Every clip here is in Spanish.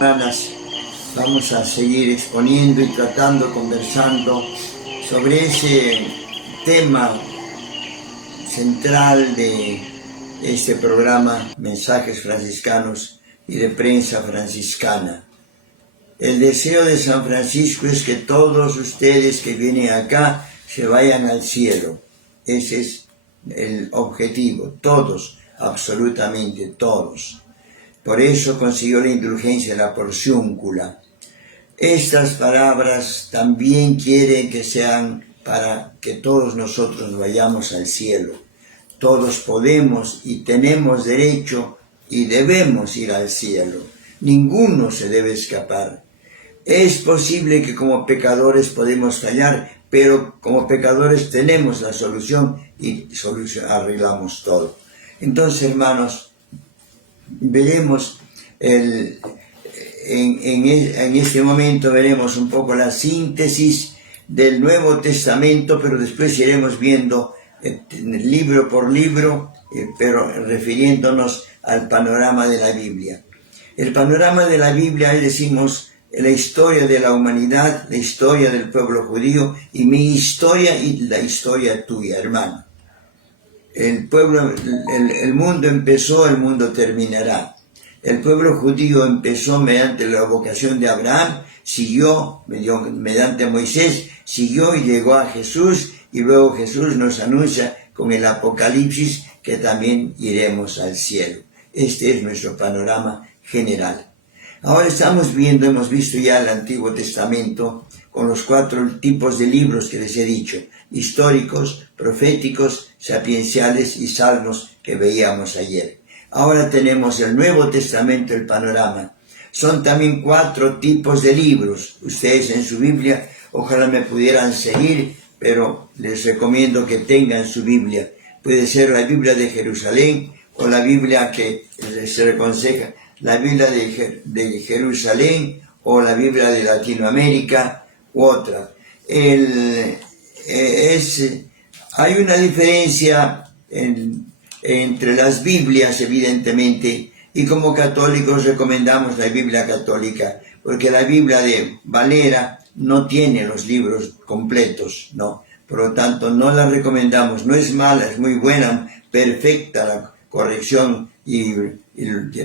Hermanas, vamos a seguir exponiendo y tratando, conversando sobre ese tema central de este programa, Mensajes Franciscanos y de Prensa Franciscana. El deseo de San Francisco es que todos ustedes que vienen acá se vayan al cielo. Ese es el objetivo, todos, absolutamente todos. Por eso consiguió la indulgencia, la porciúncula. Estas palabras también quieren que sean para que todos nosotros vayamos al cielo. Todos podemos y tenemos derecho y debemos ir al cielo. Ninguno se debe escapar. Es posible que como pecadores podemos fallar, pero como pecadores tenemos la solución y arreglamos todo. Entonces, hermanos, veremos en este momento veremos un poco la síntesis del Nuevo Testamento, pero después iremos viendo libro por libro, pero refiriéndonos al panorama de la Biblia. El panorama de la Biblia, decimos, la historia de la humanidad, la historia del pueblo judío y mi historia y la historia tuya, hermano. El mundo empezó, el mundo terminará. El pueblo judío empezó mediante la vocación de Abraham, siguió mediante Moisés, siguió y llegó a Jesús, y luego Jesús nos anuncia con el Apocalipsis que también iremos al cielo. Este es nuestro panorama general. Ahora hemos visto ya el Antiguo Testamento con los 4 tipos de libros que les he dicho, históricos, proféticos, sapienciales y salmos que veíamos ayer. Ahora tenemos el Nuevo Testamento, el panorama. Son también 4 tipos de libros. Ustedes en su Biblia, ojalá me pudieran seguir, pero les recomiendo que tengan su Biblia. Puede ser la Biblia de Jerusalén o la Biblia que se le aconseja, la Biblia de Jerusalén o la Biblia de Latinoamérica u otra. Hay una diferencia entre las Biblias, evidentemente, y como católicos recomendamos la Biblia católica, porque la Biblia de Valera no tiene los libros completos, ¿no? Por lo tanto, no la recomendamos. No es mala, es muy buena, perfecta la corrección y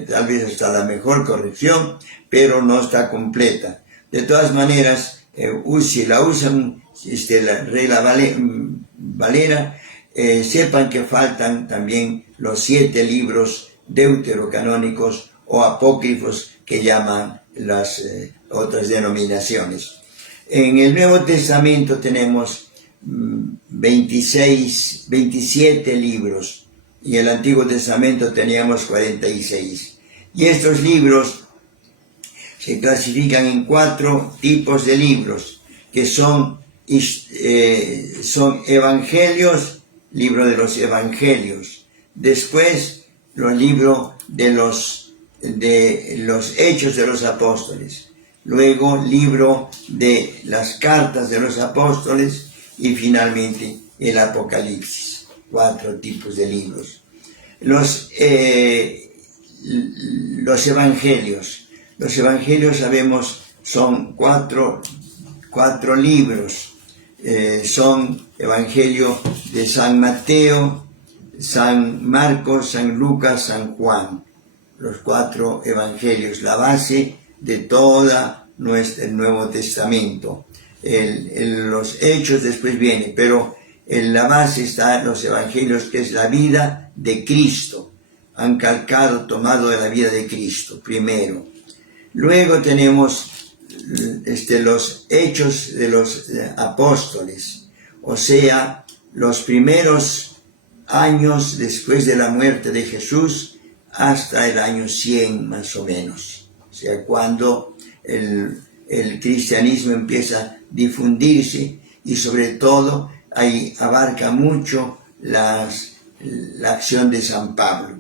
tal vez hasta la mejor corrección, pero no está completa. De todas maneras, si la usan la regla Valera, sepan que faltan también los 7 libros deuterocanónicos o apócrifos que llaman las otras denominaciones. En el Nuevo Testamento tenemos 27 libros y en el Antiguo Testamento teníamos 46. Y estos libros se clasifican en 4 tipos de libros, que son evangelios, libro de los evangelios. Después, los libros de los hechos de los apóstoles. Luego, libro de las cartas de los apóstoles. Y finalmente, el Apocalipsis. 4 tipos de libros. Los evangelios. Los evangelios, sabemos, son 4 libros. Son Evangelio de San Mateo, San Marcos, San Lucas, San Juan. Los 4 evangelios, la base de toda el Nuevo Testamento. Los hechos después vienen, pero en la base están los evangelios, que es la vida de Cristo. Han tomado de la vida de Cristo primero. Luego tenemos los hechos de los apóstoles, o sea, los primeros años después de la muerte de Jesús hasta el año 100 más o menos. O sea, cuando el cristianismo empieza a difundirse y sobre todo ahí abarca mucho la acción de San Pablo.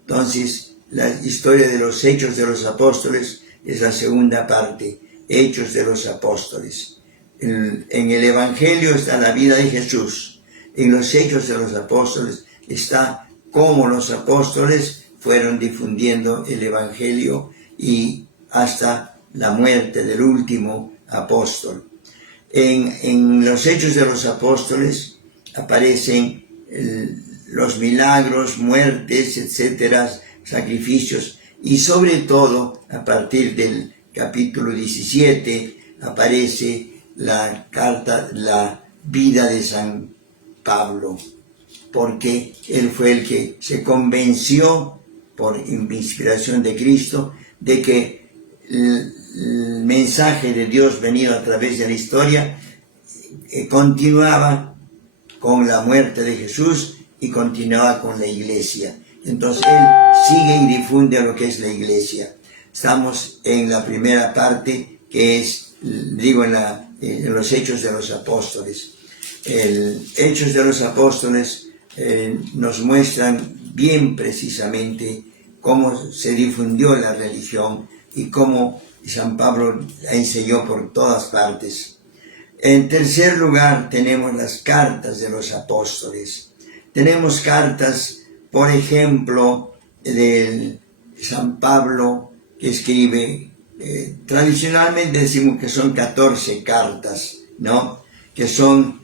Entonces, la historia de los hechos de los apóstoles es la segunda parte, hechos de los apóstoles. En el Evangelio está la vida de Jesús. En los hechos de los apóstoles está cómo los apóstoles fueron difundiendo el Evangelio y hasta la muerte del último apóstol. En los Hechos de los Apóstoles aparecen los milagros, muertes, etcétera, sacrificios, y sobre todo a partir del capítulo 17 aparece la vida de San Pablo, porque él fue el que se convenció por inspiración de Cristo de que el mensaje de Dios venido a través de la historia continuaba con la muerte de Jesús y continuaba con la iglesia. Entonces él sigue y difunde lo que es la iglesia. Estamos en la primera parte, que es, en los Hechos de los Apóstoles. Hechos de los Apóstoles nos muestran bien precisamente cómo se difundió la religión y cómo San Pablo la enseñó por todas partes. En tercer lugar tenemos las cartas de los apóstoles. Tenemos cartas, por ejemplo, de San Pablo, que escribe, tradicionalmente decimos que son 14 cartas, ¿no? Que son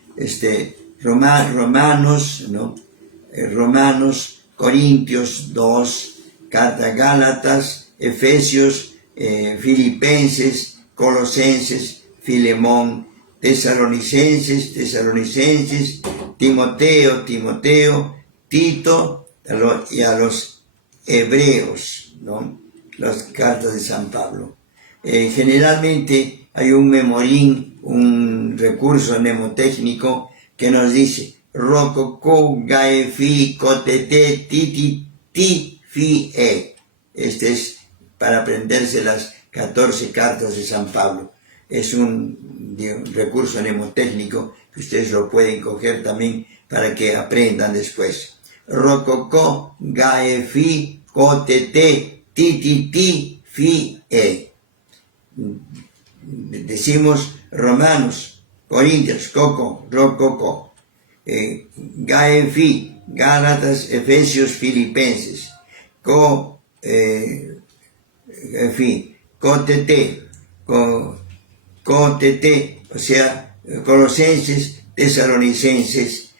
Romanos, ¿no? Romanos, Corintios 2, carta Gálatas, Efesios, Filipenses, Colosenses, Filemón, Tesalonicenses, Timoteo, Tito, y a los hebreos, ¿no? Las cartas de San Pablo. Generalmente hay un memorín, un recurso mnemotécnico que nos dice Rococó, Gaefi, Cotete, Titi, Fi, E. Este es para aprenderse las 14 cartas de San Pablo. Es un recurso mnemotécnico que ustedes lo pueden coger también para que aprendan después. Rococó, Gaefi, Cotete, Titi, Fi, E. Decimos Romanos, Corintios, Rococó. Gaefi, Gálatas, Efesios, Filipenses. Cotete, o sea, Colosenses, Tesalonicenses,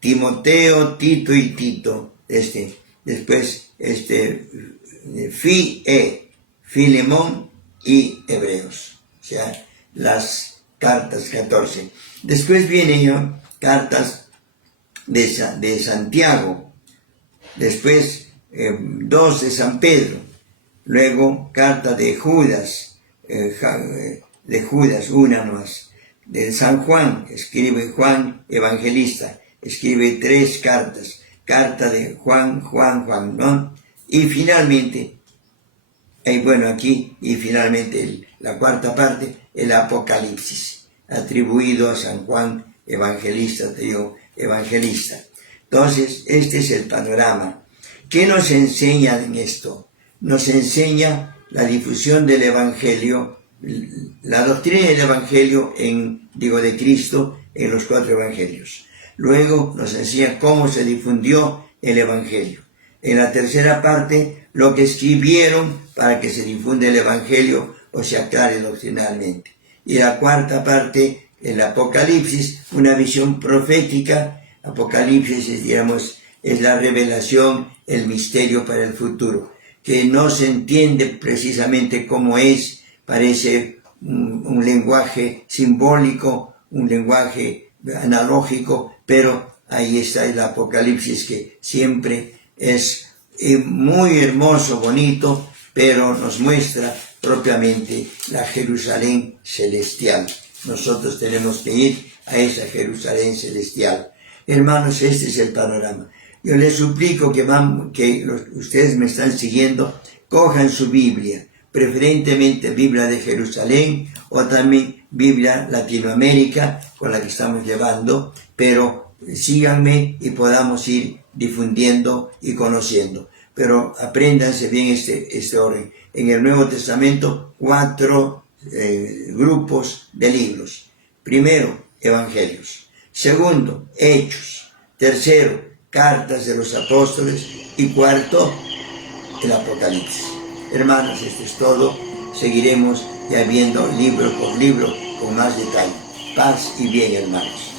Timoteo, Tito y Tito, después Filemón y Hebreos, o sea, las cartas 14. Después vienen cartas de Santiago, después 2 de San Pedro, luego carta de Judas, una más, de San Juan, escribe Juan Evangelista, escribe 3 cartas, carta de Juan, ¿no? Y finalmente, la cuarta parte, el Apocalipsis, atribuido a San Juan Evangelista, Evangelista. Entonces, este es el panorama. ¿Qué nos enseña en esto? Nos enseña la difusión del Evangelio, la doctrina del Evangelio de Cristo en los 4 Evangelios. Luego nos enseña cómo se difundió el Evangelio. En la tercera parte, lo que escribieron para que se difunda el Evangelio o se aclare doctrinalmente. Y la cuarta parte, el Apocalipsis, una visión profética. Apocalipsis, es la revelación, el misterio para el futuro, que no se entiende precisamente cómo es, parece un lenguaje simbólico, un lenguaje analógico, pero ahí está el Apocalipsis, que siempre es muy hermoso, bonito, pero nos muestra propiamente la Jerusalén celestial. Nosotros tenemos que ir a esa Jerusalén celestial. Hermanos, este es el panorama. Yo les suplico que ustedes me están siguiendo, cojan su Biblia, preferentemente Biblia de Jerusalén o también Biblia Latinoamérica, con la que estamos llevando, pero síganme y podamos ir difundiendo y conociendo. Pero apréndanse bien este orden. En el Nuevo Testamento, 4 grupos de libros. Primero, Evangelios. Segundo, Hechos. Tercero, cartas de los apóstoles. Y cuarto, el Apocalipsis. Hermanos, esto es todo. Seguiremos ya viendo libro por libro con más detalle. Paz y bien, hermanos.